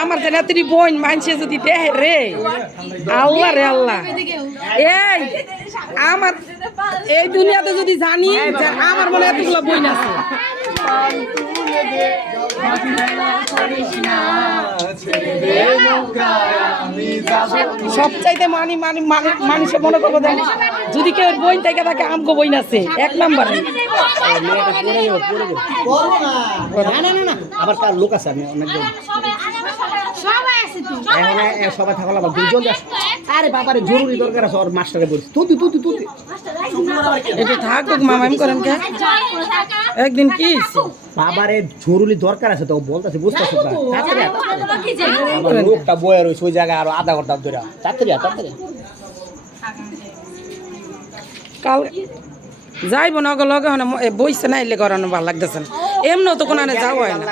আমার যে নাতির বোন মানছে যদি দেহে রে আল্লাহ রে আল্লাহ এই আমার এই দুনিয়াতে যদি জানি যে আমার মনে এতগুলো বোন আছে সবচাইতে মানুষে মনে করবো যদি কেউ বই থেকে থাকে আমগো বই আছে 1 নম্বরে আবার কার লোক আছে আমি অনেকজন সবাই থাকলে আবার দুজন আরে বাবারে জরুরি দরকার আছে ওর মাস্টারে বলছি তুই এটা থাকুক মামা আমি করেন কে একদিন কি বাবারে জরুরি দরকার আছে তো বলতেছে বুঝতেছ না আমার লোকটা বয়ে রয়েছে ওই জায়গায় আরো আধা ঘন্টা ধরে তাড়াতাড়ি কাল যাইব না লগে বইছে না এলে করানো ভালো লাগতেছে না এমন তো কোনো যাওয়া হয় না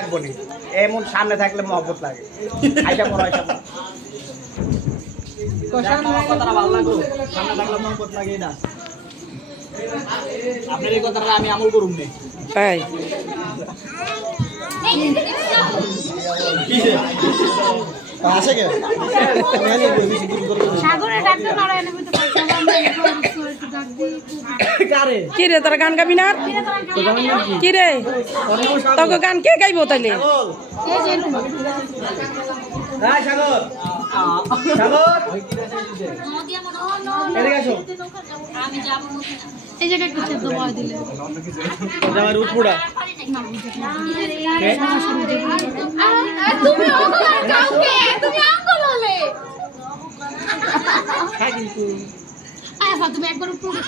এমন সামনে থাকলে মহব্বত লাগে আইসা পড়া কথাটা ভালো লাগলো সামনে থাকলে মহব্বত লাগে না আপনার এই কথাটা আমি আমল করুম নে তাই আসে কে সাগরে ডাক্তার নারায়ণের মধ্যে কারে কি রে তোরা গান গাবি না কি রে তোকে গান কে গাইব তাইলে হ্যাঁ সাগর সাগর এদিকে আসো এই জায়গায় একটু চেপ দবাই দিলে আমার উঠপুড়া তুমি আঙ্গুল হলে কিন্তু তুমি একবার উপরে